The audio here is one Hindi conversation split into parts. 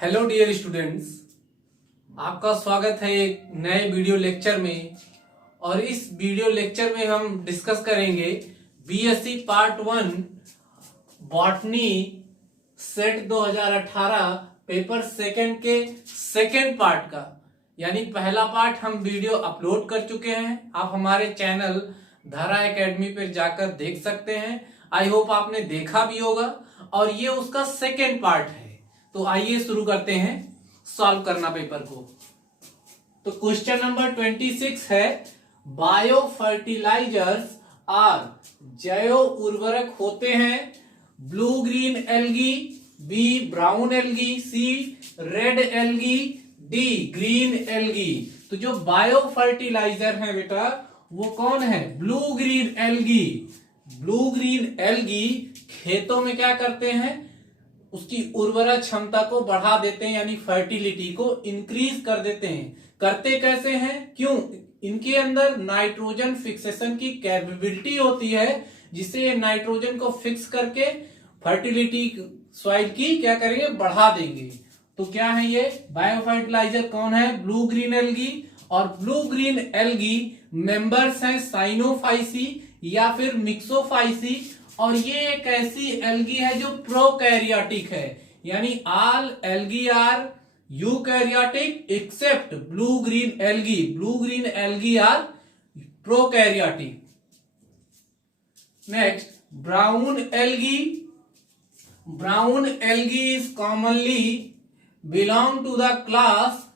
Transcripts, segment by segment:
हेलो डियर स्टूडेंट्स, आपका स्वागत है एक नए वीडियो लेक्चर में। और इस वीडियो लेक्चर में हम डिस्कस करेंगे BSc part 1 botany set 2018 paper second के सेकंड पार्ट का, यानी पहला पार्ट हम वीडियो अपलोड कर चुके हैं। आप हमारे चैनल धारा एकेडमी पर जाकर देख सकते हैं। आई होप आपने देखा भी होगा। और ये उसका सेकंड पार्ट है। तो आइए शुरू करते हैं सॉल्व करना पेपर को। तो क्वेश्चन नंबर 26 है, बायो फर्टिलाइजर्स आर जैव उर्वरक होते हैं blue green algae, B brown algae, C red algae, D green algae. तो जो बायो फर्टिलाइजर है बेटा वो कौन है? Blue green algae. Blue green algae खेतों में क्या करते हैं? उसकी उर्वरक क्षमता को बढ़ा देते हैं, यानी फर्टिलिटी को इंक्रीज कर देते हैं। करते कैसे हैं? क्यों? इनके अंदर नाइट्रोजन फिक्सेशन की कैपेबिलिटी होती है, जिससे ये नाइट्रोजन को फिक्स करके फर्टिलिटी सॉइल की क्या करेंगे? बढ़ा देंगे। तो क्या है ये बायो फर्टिलाइजर? कौन है? Blue green algae. और ब्लू ग्रीन एल्गी मेंबर्स हैं साइनोफाइसी या फिर मिक्सोफाइसी। और ये एक ऐसी एल्गी है जो प्रोकैरियोटिक है, यानी all algae are eukaryotic except blue green algae. Blue green algae are prokaryotic. Next, brown algae. Brown algae is commonly belong to the class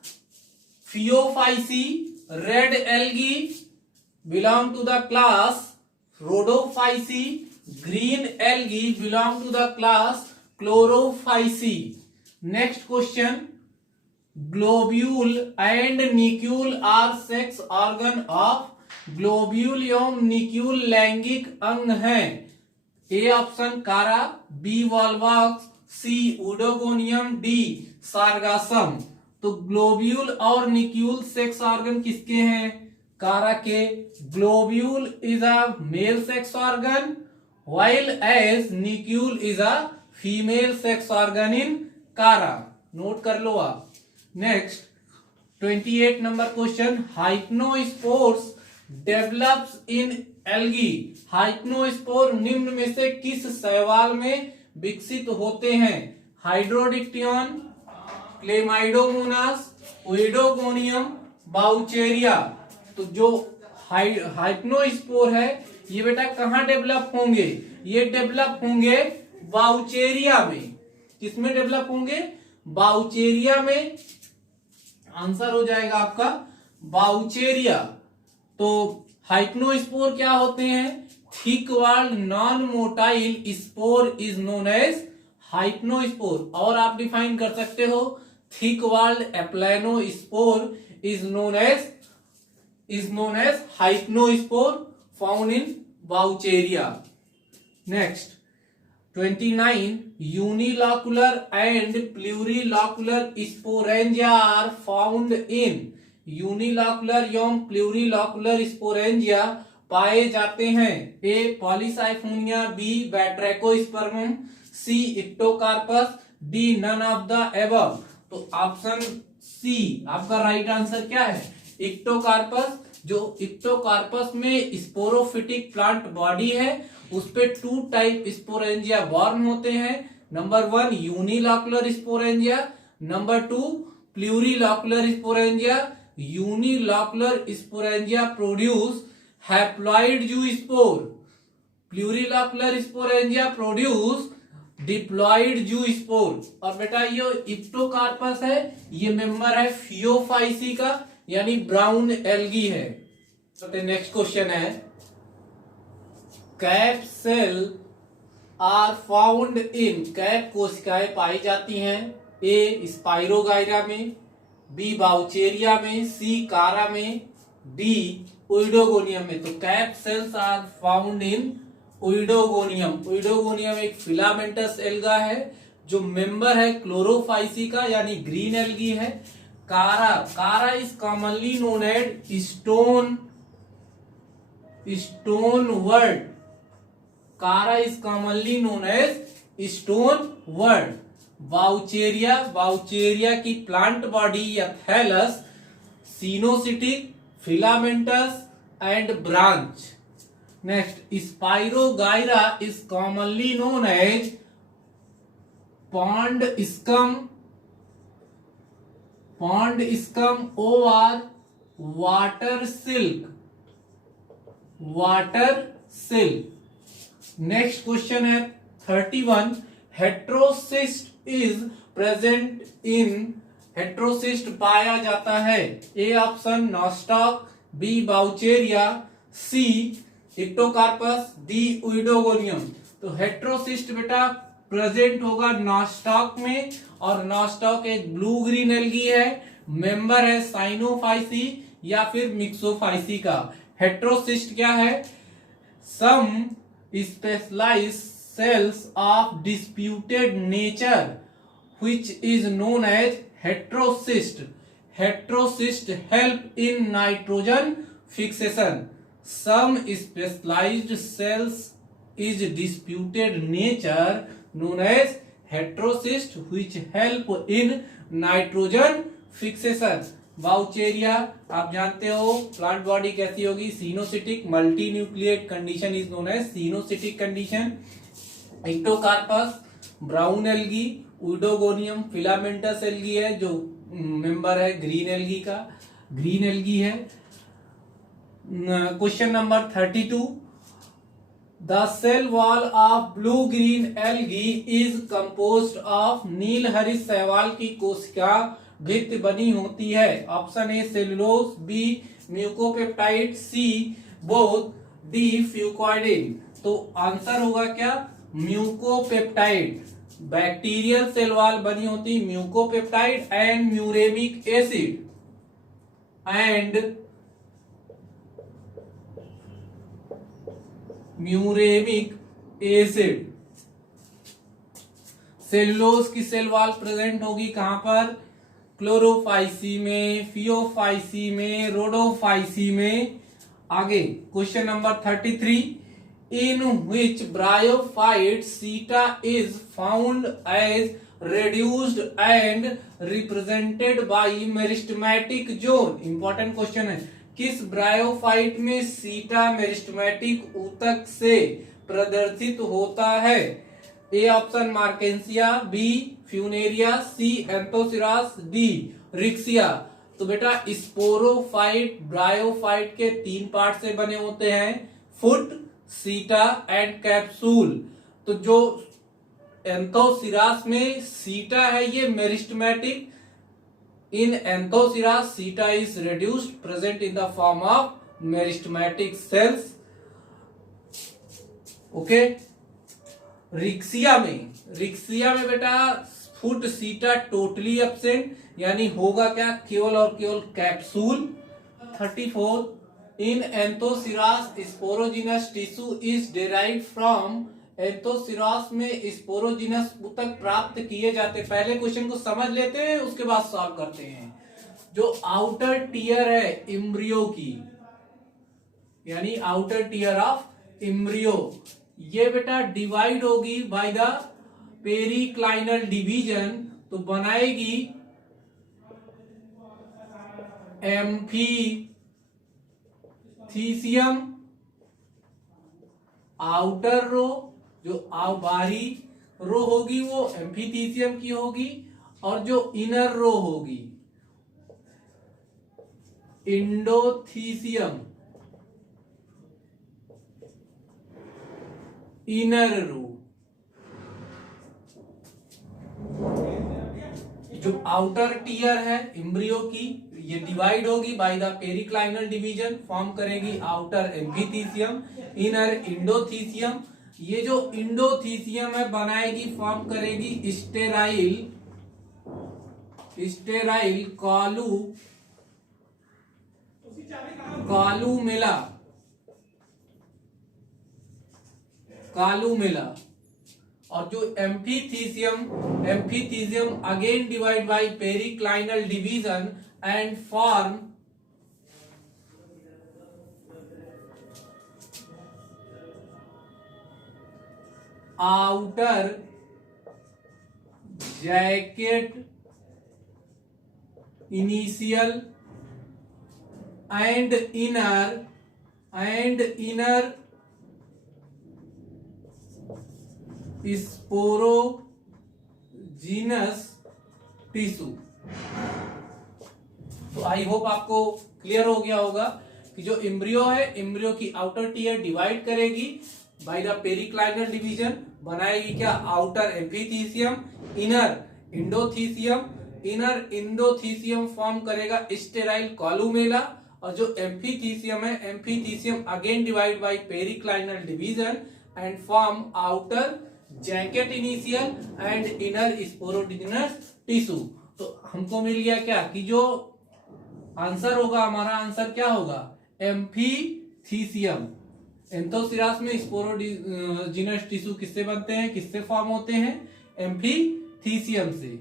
Phaeophyceae. Red algae belong to the class Rhodophyceae. Green algae belong to the class Chlorophyceae. Next question, globule and nucule are sex organ of. Globule एवं निक्यूल लैंगिक अंग हैं। A option Chara, B Volvox, C Oedogonium, D Sargassum. तो ग्लोब्यूल और निक्यूल सेक्स ऑर्गन किसके हैं? कारा के। Globule is a male sex organ while as nucleus is a female sex organ in Kara. Note कर लो आप। Next 28 number question, hypnospores develops in algae. Hypnospore निम्न में से किस शैवाल में विकसित होते हैं? Hydrodictyon, Chlamydomonas, Oedogonium, Vaucheria. तो जो हाइप्नोस्पोर है ये बेटा कहां डेवलप होंगे? ये डेवलप होंगे बाउचेरिया में। किसमें डेवलप होंगे? बाउचेरिया में। आंसर हो जाएगा आपका बाउचेरिया। तो हाइप्नोस्पोर क्या होते हैं? Thick walled non motile spore is known as hypnospore. और आप डिफाइन कर सकते हो, thick walled aplanospore is known as hypnospore found in Boucheria. Next, 29, unilocular and plurilocular sporangia are found in। unilocular एवं plurilocular sporangia पाए जाते हैं। A Polysiphonia, B Batrachospermum, C Ectocarpus, D none of the above. तो ऑप्शन सी आपका राइट आंसर क्या है? इक्टोकार्पस। जो इक्टोकार्पस में स्पोरोफिटिक प्लांट बॉडी है उस पे 2 टाइप स्पोरेंजिया बॉर्न होते हैं। Number 1 unilocular sporangia, number 2 plurilocular sporangia. Unilocular sporangia produce haploid zoospore. Plurilocular sporangia produce diploid zoospore. और बेटा ये इक्टोकार्पस है, ये मेंबर है फियोफाइसी का, यानी ब्राउन एल्गी है। तो नेक्स्ट क्वेश्चन है, cap cell are found in. Cap कोशिकाएं पाई जाती हैं ए स्पाइरोगाइरा में, बी बाउचेरिया में, सी कारा में, डी ओइडोगोनियम में। तो cap cells are found in Oedogonium. Oedogonium एक फिलामेंटस एल्गा है जो मेंबर है क्लोरोफाइसी का, यानी ग्रीन एल्गी है। Chara is commonly known as stone wort. Chara is commonly known as stone wort. Vaucheria, Vaucheria की प्लांट बॉडी या thallus, coenocytic, filamentous and branch. Next, Spirogyra is commonly known as pond scum, और वाटर सिल्क, नेक्स्ट क्वेश्चन है 31. Heterocyst is present in, heterocyst पाया जाता है. A option Nostoc, B Vaucheria, C Ectocarpus, D Oedogonium. तो हेट्रोसिस्ट बेटा प्रेजेंट होगा नॉस्टॉक में, और नॉस्टॉक एक ब्लू ग्रीन एल्गी है, मेंबर है साइनोफाइसी या फिर मिक्सोफाइसी का. हेट्रोसिस्ट क्या है? Some specialised cells of disputed nature which is known as heterocyst. Heterocyst help in nitrogen fixation. Some specialized cells is disputed nature known as heterocyst which help in nitrogen fixation. Vaucheria आप जानते हो प्लांट बॉडी कैसी होगी, coenocytic, multi nucleate condition is known as coenocytic condition. Ectocarpus brown algae, Oedogonium filamentous algae है जो मेंबर है ग्रीन एल्गी का, ग्रीन एल्गी है. Question number 32. The cell wall of blue green algae is composed of, नील हरित शैवाल की कोशिका भित्ति बनी होती है. Option A cellulose, B mucopeptide, C both, D fucoidin. तो आंसर होगा क्या? म्यूकोपेप्टाइड. बैक्टीरियल सेल वॉल बनी होती mucopeptide and muramic acid, cellulose की सेल वॉल प्रेजेंट होगी कहां पर? क्लोरोफाइसी में, फियोफाइसी में, रोडोफाइसी में. आगे question number 33. In which bryophyte seta is found as reduced and represented by meristematic zone. Important question है. किस ब्रायोफाइट में सीटा मेरिस्टेमेटिक ऊतक से प्रदर्शित होता है? A option Marchantia, B Funaria, C Anthoceros, D Riccia. तो बेटा स्पोरोफाइट ब्रायोफाइट के 3 पार्ट से बने होते हैं, फुट, सीटा एंड कैप्सूल. तो जो एंथोसिरास में सीटा है ये मेरिस्टेमेटिक, इन एंथोसिरास सीटा is reduced present in the form of meristematic cells. Okay. Riccia में बेटा फुट सीटा टोटली एब्सेंट, यानी होगा क्या? केवल और केवल capsule. 34. In Anthoceros sporogenous tissue is derived from, Anthoceros में स्पोरोजिनस ऊतक प्राप्त किए जाते. पहले क्वेश्चन को समझ लेते हैं उसके बाद सॉल्व करते हैं. जो आउटर टीयर है इम्ब्रियो की, यानी आउटर टीयर ऑफ इम्ब्रियो, ये बेटा डिवाइड होगी बाय द पेरिक्लाइनल डिवीजन. तो बनाएगी एम्फीथीसियम, आउटर रो, जो बाहरी रो होगी वो एम्फीथीसियम की होगी, और जो इनर रो होगी इंडोथीसियम, इनर रो. जो आउटर टीयर है इम्ब्रियो की, ये डिवाइड होगी by the periclinal division, form करेगी आउटर एम्फीथीसियम, इनर इंडोथीसियम. ये जो इंडोथीसियम है बनाएगी, फॉर्म करेगी स्टेराइल कालूमेला. और जो amphithecium again divide by periclinal division and form outer jacket initial and inner sporogenous tissue. तो आई होप आपको क्लियर हो गया होगा कि जो एम्ब्रियो है, एम्ब्रियो की आउटर टीयर डिवाइड करेगी बाय द पेरिक्लाइनल डिवीजन, बनाएगी क्या, आउटर एपिथीसियम, इनर इंडोथीसियम, इनर इंडोथीसियम फॉर्म करेगा स्टेराइल कॉलुमेला, और जो एम्फीथीसियम है, amphithecium again divide by periclinal division and form outer jacket initial and inner sporogenous tissue. तो हमको मिल गया क्या कि जो आंसर होगा, हमारा आंसर क्या होगा, एम्फीथीसियम। एंथोसिरास में स्पोरोजिनस टिश्यू किससे बनते हैं, किससे फॉर्म होते हैं, एम्फीथीसियम से।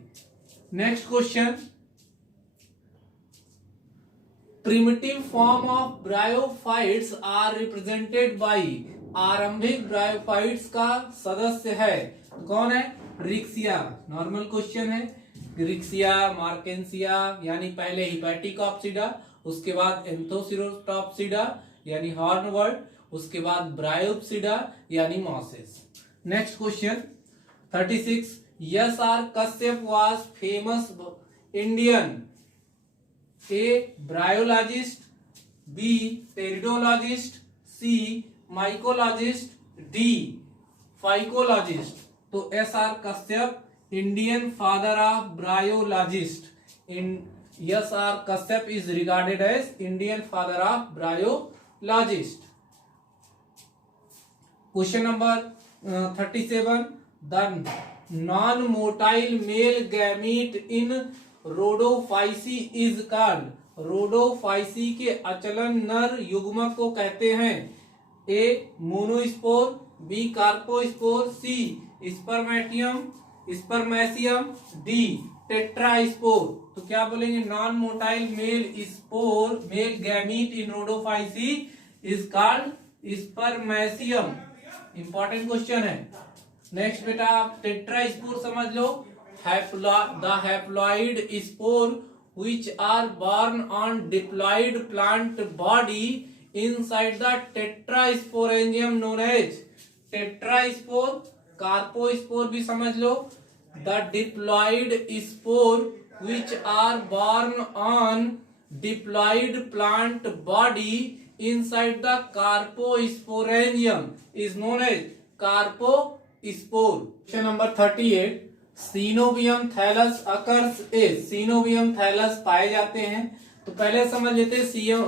Next question, primitive form of bryophytes are represented by, आरंभिक ब्रायोफाइट्स का सदस्य है, कौन है, रिक्सिया। नॉर्मल क्वेश्चन है, रिक्सिया, मार्केंसिया, यानी पहले हिपैटिकॉप्सिडा, उसके बाद एंथोसिरोटॉप्सिडा यानी हॉर्नवर्ड, उसके बाद ब्रायोप्सिडा यानी mosses. Next question 36, S R Kashyap was famous Indian, A bryologist, B pteridologist, C mycologist, D phycologist. तो S R Kashyap Indian father of bryologist, S R Kashyap is regarded as Indian father of bryologist. Question number 37, the non motile male gamete in Rhodophyceae is called, Rhodophyceae के अचलन नर युग्मक को कहते हैं, A monospore, B carpospore, C spermatium, D tetraspore. तो क्या बोलेंगे, non motile male gamete in Rhodophyceae is called spermatium. Important question है। नेक्स्ट बेटा आप टेट्रास्पोर समझ लो, the haploid spore which are born on diploid plant body inside the tetrasporangium known as tetraspore, carpospore भी समझ लो, the diploid spore which are born on diploid plant body inside the carposporangium is known as carpospore। Question number 38, coenobium thallus occurs is, coenobium thallus पाए जाते हैं। तो पहले समझ लेते हैं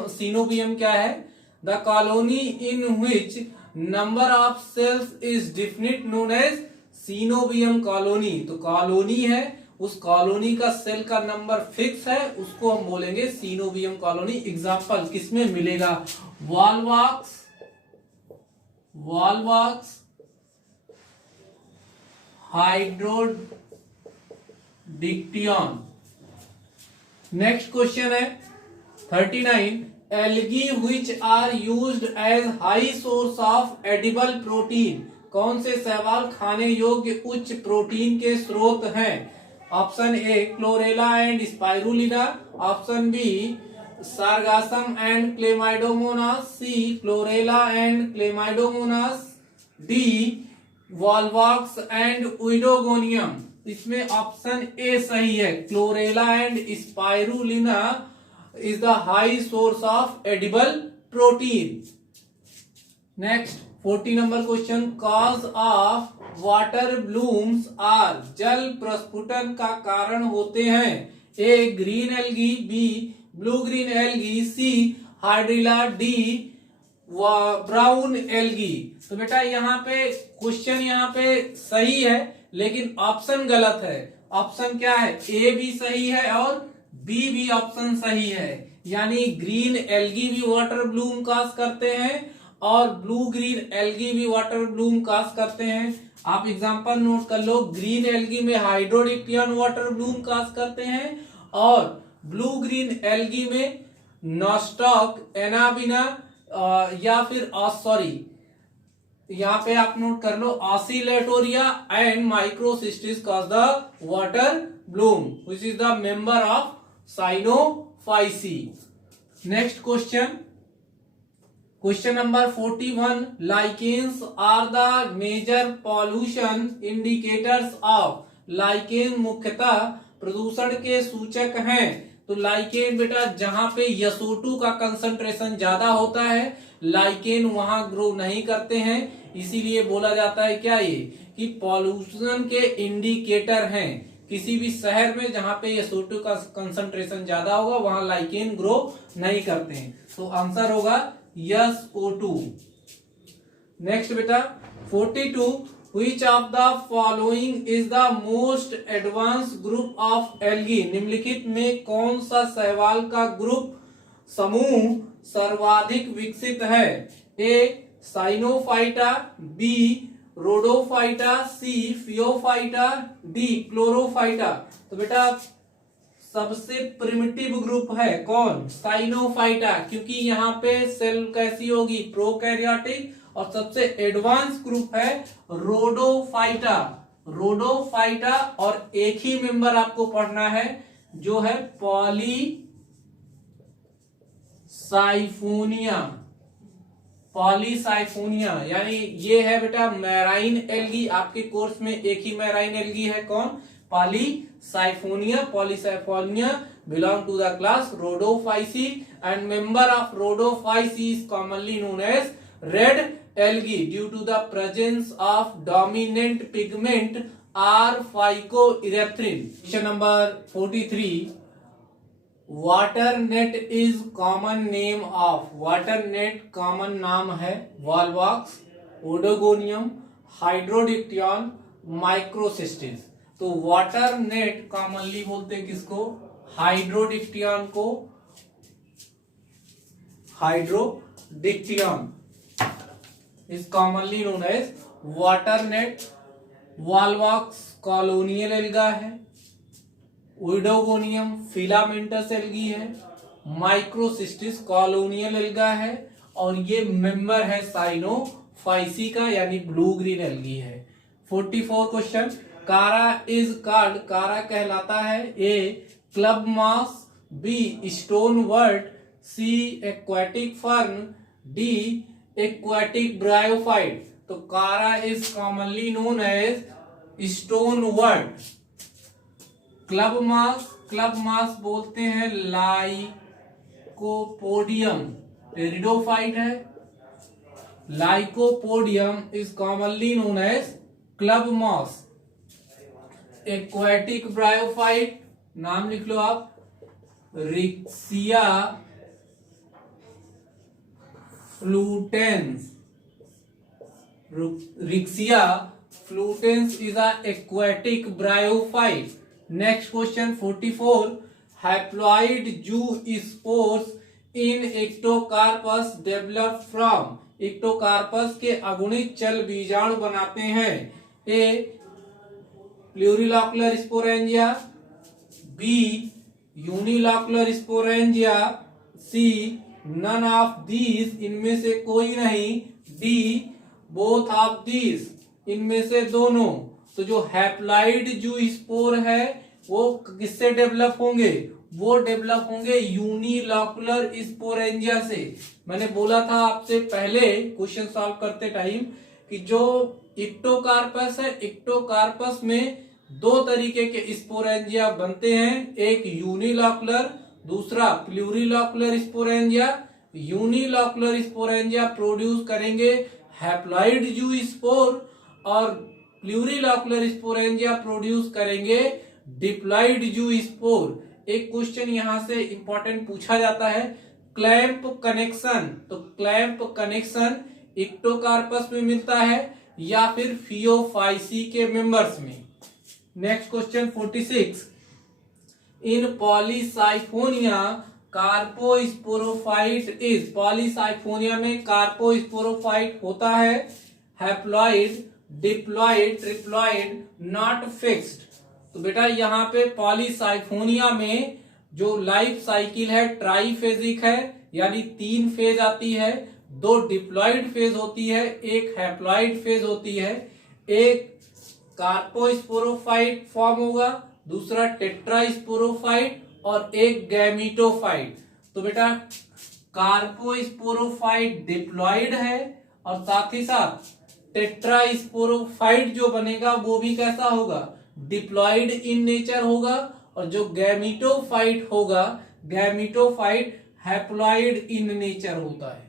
सीनोबियम क्या है, the colony in which number of cells is definite known as coenobium colony. तो कॉलोनी है, उस कॉलोनी का सेल का नंबर फिक्स है, उसको हम बोलेंगे सीनोबियम कॉलोनी। एग्जांपल किसमें मिलेगा, वॉलवॉक्स, हाइड्रोडिक्टियन। नेक्स्ट क्वेश्चन है 39, algae which are used as high source of edible protein, कौन से शैवाल खाने योग्य उच्च प्रोटीन के स्रोत हैं। Option A chlorella and spirulina, option B sargassum and chlamydomonas, C chlorella and chlamydomonas, D volvox and oedogonium. इसमें ऑप्शन ए सही है, chlorella and spirulina is the high source of edible protein. Next 40 number question, cause of water blooms are, जल प्रस्फुटन का कारण होते हैं, A green algae, B blue green algae, C hydrilla, D brown algae. तो बेटा यहाँ पे क्वेश्चन यहाँ पे सही है लेकिन ऑप्शन गलत है। ऑप्शन क्या है, ए भी सही है और बी भी ऑप्शन सही है, यानी ग्रीन एल्गी भी वाटर ब्लूम काज करते हैं और ब्लू ग्रीन एल्गी भी वाटर ब्लूम काज करते हैं। आप एग्जांपल नोट कर लो, ग्रीन एल्गी में हाइड्रोडिक्टियन वाटर ब्लूम काज करते हैं और ब्लू ग्रीन एल्गी में नॉस्टॉक, एनाबिना या फिर यहाँ पे आप नोट कर लो, oscillatoria and microcystis cause the water bloom which is the member of cyanophyceae. Next question, question number 41, lichens are the major pollution indicators of. Lichen मुख्यतः प्रदूषण के सूचक हैं। तो लाइकेन बेटा जहां पे SO2 का कंसंट्रेशन ज्यादा होता है, लाइकेन वहां ग्रो नहीं करते हैं, इसीलिए बोला जाता है क्या ये कि पॉल्यूशन के इंडिकेटर हैं। किसी भी शहर में जहां पे SO2 का कंसंट्रेशन ज्यादा होगा वहां लाइकेन ग्रो नहीं करते हैं। तो आंसर होगा SO2। नेक्स्ट बेटा 42, which of the following is the most advanced group of algae। निम्नलिखित में कौन सा शैवाल का ग्रुप समूह सर्वाधिक विकसित है। ए साइनोफाइटा, बी रोडोफाइटा, सी फियोफाइटा, डी क्लोरोफाइटा। तो बेटा सबसे प्रिमिटिव ग्रुप है कौन, साइनोफाइटा, क्योंकि यहाँ पे सेल कैसी होगी, प्रोकैरियोटिक। और सबसे एडवांस ग्रुप है रोडोफाइटा। रोडोफाइटा और एक ही मेंबर आपको पढ़ना है जो है पॉलीसाइफोनिया। पॉलीसाइफोनिया यानी ये है बेटा मैराइन एल्गी। आपके कोर्स में एक ही मैराइन एल्गी है, कौन, Polysiphonia. Polysiphonia belong to the class Rhodophyceae and member of Rhodophyceae is commonly known as red algae due to the presence of dominant pigment R phycoerythrin। Question number 43, water net is common name of। water net common नाम है वॉलवॉक्स, ओडोगोनियम, हाइड्रोडिक्टियन, माइक्रोसिस्टिस। तो वाटर नेट कॉमनली बोलते हैं किसको, हाइड्रोडिक्टियन को। हाइड्रोडिक्टियन is commonly known as water net। Volvox colonial alga है, ओइडोगोनियम फिलामेंटस एल्गी है, माइक्रोसिस्टिस कॉलोनियल एल्गा है, और ये मेंबर है साइनोफाइसी का यानी ब्लू ग्रीन एल्गी है। 44 क्वेश्चन, कारा इज कॉल्ड, कारा कहलाता है A club moss, B stonewort, C aquatic fern, D aquatic bryophyte. तो chara is commonly known as stonewort. Club moss, club moss बोलते हैं लाइकोपोडियम, टेरिडोफाइट है। Lycopodium is commonly known as club moss. Aquatic bryophyte नाम लिख लो आप, riccia fluitans. Riccia fluitans is a aquatic bryophyte. Next question 44, haploid zoospores in ectocarpus develop from. Ectocarpus के अगुणित चल बीजाणु बनाते हैं ए plurilocular sporangia, B unilocular sporangia, C none of these इनमें से कोई नहीं, डी बोथ ऑफ दीज इनमें से दोनों। तो जो हैप्लॉइड जूस्पोर है वो किससे डेवलप होंगे, वो डेवलप होंगे यूनिलॉकुलर स्पोरेंजिया से। मैंने बोला था आपसे पहले क्वेश्चन सॉल्व करते टाइम कि जो इक्टोकार्पस है, इक्टोकार्पस में दो तरीके के स्पोरेंजिया बनते हैं, एक यूनिलॉकुलर, दूसरा प्लूरिलॉकुलर स्पोरेंजिया। यूनिलॉकुलर स्पोरेंजिया प्रोड्यूस करेंगे हैप्लॉइड जूस्पोर और प्लूरिलॉकुलर स्पोरेंजिया प्रोड्यूस करेंगे डिप्लॉइड जूस्पोर। एक क्वेश्चन यहां से इंपॉर्टेंट पूछा जाता है, क्लैंप कनेक्शन। तो क्लैंप कनेक्शन इक्टोकार्पस में मिलता है या फिर फियोफाइसी के मेंबर्स में। Next question 46, in Polysiphonia carposporophyte is. Polysiphonia में कार्पोस्पोरोफाइट होता है haploid, diploid, triploid, not fixed. तो बेटा यहाँ पे पॉलीसाइफोनिया में जो लाइफ साइकिल है ट्राइफेजिक है यानी 3 फेज आती है, दो डिप्लॉइड फेज होती है, एक हैप्लॉइड फेज होती है। एक कार्पोस्पोरोफाइट फॉर्म होगा, दूसरा टेट्रास्पोरोफाइट और एक गैमीटोफाइट। तो बेटा कार्पोस्पोरोफाइट डिप्लॉइड है और साथ ही साथ टेट्रास्पोरोफाइट जो बनेगा वो भी कैसा होगा, डिप्लॉइड इन नेचर होगा। और जो गैमीटोफाइट होगा, गैमीटोफाइट हैप्लॉइड इन नेचर होता है।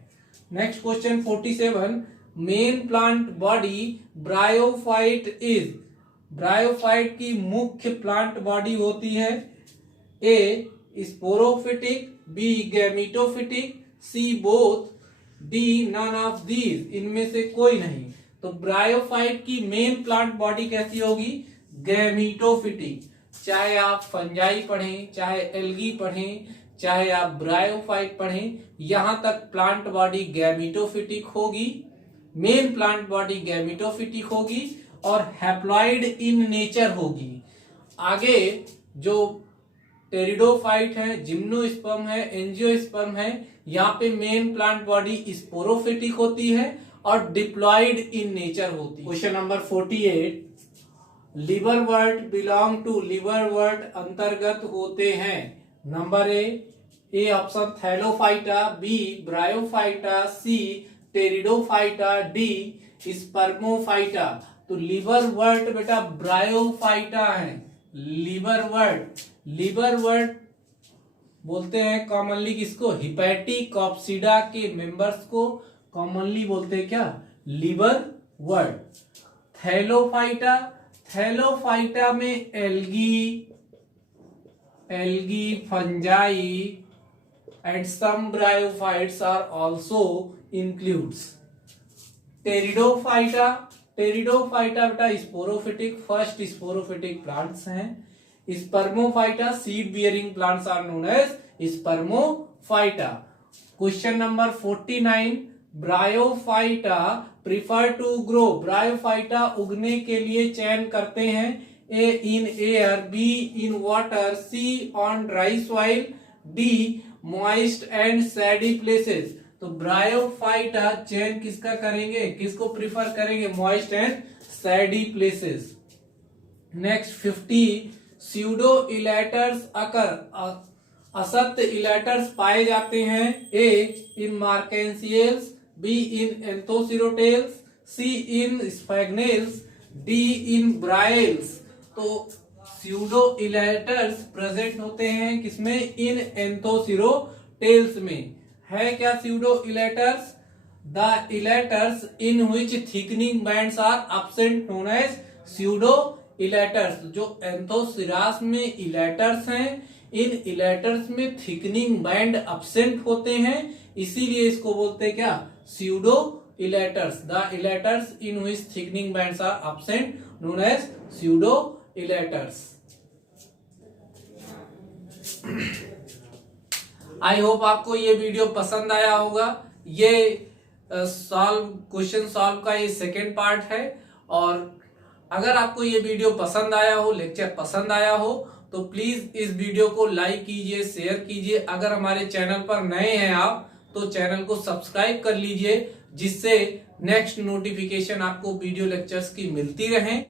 Next question 47, main plant body bryophyte is. Bryophyte की मुख्य प्लांट बॉडी होती है A sporophytic, B gametophytic, C both, D none of these, इनमें से कोई नहीं। तो ब्रायोफाइट की मेन प्लांट बॉडी कैसी होगी, गैमीटोफिटिक। चाहे आप फंजाई पढ़ें, चाहे एल्गी पढ़ें, चाहे आप ब्रायोफाइट पढ़ें, यहां तक प्लांट बॉडी गैमीटोफिटिक होगी, मेन प्लांट बॉडी गैमीटोफिटिक होगी और हैप्लॉइड इन नेचर होगी। आगे जो टेरिडोफाइट है, जिम्नोस्पर्म है, एंजियोस्पर्म है, यहाँ पे मेन प्लांट बॉडी स्पोरोफिटिक होती है और डिप्लॉइड इन नेचर होती है। Question number 48, liverwort belong to, liverwort अंतर्गत होते हैं। Number A option thallophyta, B bryophyta, C pteridophyta, D spermophyta. तो लिवरवर्ट बेटा ब्रायोफाइटा है। लिवरवर्ट, लिवरवर्ट बोलते हैं कॉमनली किसको, हिपैटिकॉप्सिडा के मेंबर्स को कॉमनली बोलते हैं क्या, लिवरवर्ट। थैलोफाइटा, थैलोफाइटा में algae, fungi and some bryophytes are also includes. Pteridophyta, pteridophyta बेटा स्पोरोफिटिक, फर्स्ट स्पोरोफिटिक प्लांट्स हैं। Spermophyta seed bearing plants are known as spermophyta. Question number 49, bryophyta prefer to grow, bryophyta उगने के लिए चयन करते हैं A in air, B in water, C on dry soil, D moist and shady places. तो ब्रायोफाइटा चयन किसका करेंगे, किसको प्रिफर करेंगे, moist and shady places. Next 50, pseudo elaters occur, असत्य इलेटर्स पाए जाते हैं A in मार्केंसियल्स, be in एंथोसिरोटेल्स, C in स्फैग्नेल्स, D इन ब्राइल्स। तो स्यूडो इलेटर्स प्रेजेंट होते हैं किसमें, इन एंथोसिरोटेल्स में। है क्या pseudo elaters, the elaters in which thickening bands are absent known as pseudo elaters. जो एंथोसिरास में इलेटर्स हैं, इन इलेटर्स में थिकनिंग बैंड एब्सेंट होते हैं, इसीलिए इसको बोलते हैं क्या, pseudo elaters. The elaters in which thickening bands are absent known as pseudo elaters. I hope आपको ये वीडियो पसंद आया होगा। ये क्वेश्चन सॉल्व का ये सेकेंड पार्ट है। और अगर आपको ये वीडियो पसंद आया हो, लेक्चर पसंद आया हो, तो प्लीज इस वीडियो को लाइक कीजिए, शेयर कीजिए। अगर हमारे चैनल पर नए हैं आप, तो चैनल को सब्सक्राइब कर लीजिए, जिससे नेक्स्ट नोटिफिकेशन आपको वीडियो लेक्चर्स की मिलती रहे।